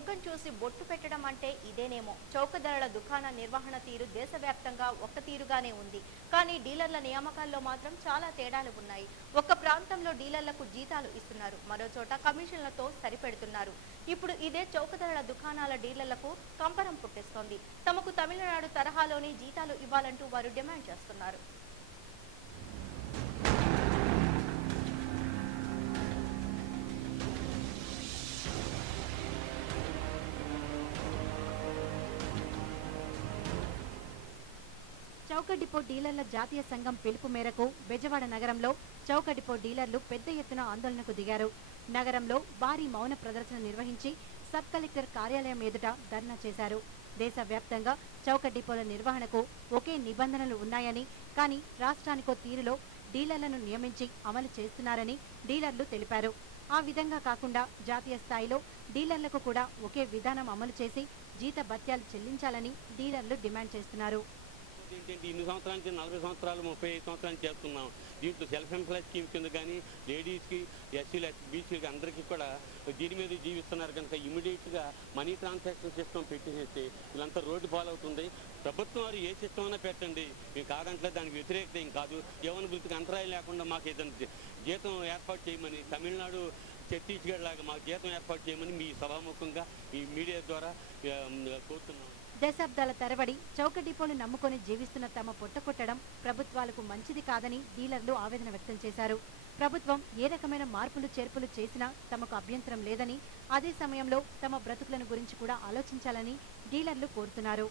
ముఖం చూసి బొట్టు పెట్టడం అంటే ఇదేనేమో. చౌక ధరల దుకాణ నిర్వహణ తీరు దేశవ్యాప్తంగా ఒక్క తీరుగానే ఉంది. కానీ డీలర్ల నియామకాల్లో మాత్రం చాలా తేడాలు ఉన్నాయి. ఒక ప్రాంతంలో డీలర్లకు జీతాలు ఇస్తున్నారు, మరో చోట కమిషన్లతో సరిపెడుతున్నారు. ఇప్పుడు ఇదే చౌక ధరల దుకాణాల డీలర్లకు కంపరం పుట్టిస్తోంది. తమకు తమిళనాడు తరహాలోనే జీతాలు ఇవ్వాలంటూ వారు డిమాండ్ చేస్తున్నారు. చౌక డిపో డీలర్ల జాతీయ సంఘం పిలుపు మేరకు బెజవాడ నగరంలో చౌక డిపో డీలర్లు పెద్ద ఎత్తున ఆందోళనకు దిగారు. నగరంలో భారీ మౌన ప్రదర్శన నిర్వహించి సబ్ కలెక్టర్ కార్యాలయం ఎదుట ధర్నా చేశారు. దేశవ్యాప్తంగా చౌక డిపోల నిర్వహణకు ఒకే నిబంధనలు ఉన్నాయని, కానీ రాష్ట్రానికో తీరులో డీలర్లను నియమించి అమలు చేస్తున్నారని డీలర్లు తెలిపారు. ఆ విధంగా కాకుండా జాతీయ స్థాయిలో డీలర్లకు కూడా ఒకే విధానం అమలు చేసి జీత భత్యాలు చెల్లించాలని డీలర్లు డిమాండ్ చేస్తున్నారు. ఏంటంటే ఇన్ని సంవత్సరాల నుంచి 40 సంవత్సరాలు 35 సంవత్సరాలు చేస్తున్నాం. దీంట్లో సెల్ఫ్ ఎంప్లాయ్ స్కీమ్ కింద కానీ లేడీస్కి, ఎస్సీలు, బీసీలకి అందరికీ కూడా దీని మీద జీవిస్తున్నారు కనుక ఇమీడియట్గా మనీ ట్రాన్సాక్షన్ సిస్టమ్ పెట్టేసేస్తే వీళ్ళంతా రోడ్డు పాలవుతుంది. ప్రభుత్వం వారు ఏ సిస్టమ్ అయినా పెట్టండి, మేము కాదంటే దానికి వ్యతిరేకత ఏం కాదు. జీవనభృతికి అంతరాయం లేకుండా మాకు ఏదైనా జీతం ఏర్పాటు చేయమని, తమిళనాడు ఛత్తీస్గఢ్ లాగా మాకు జీతం ఏర్పాటు చేయమని మీ సభాముఖంగా ఈ మీడియా ద్వారా కోరుతున్నాం. దశాబ్దాల తరబడి చౌక డిపోలు నమ్ముకొని జీవిస్తున్న తమ పొట్టకొట్టడం ప్రభుత్వాలకు మంచిది కాదని డీలర్లు ఆవేదన వ్యక్తం చేశారు. ప్రభుత్వం ఏ రకమైన మార్పులు చేర్పులు చేసినా తమకు అభ్యంతరం లేదని, అదే సమయంలో తమ బ్రతుకులను గురించి కూడా ఆలోచించాలని డీలర్లు కోరుతున్నారు.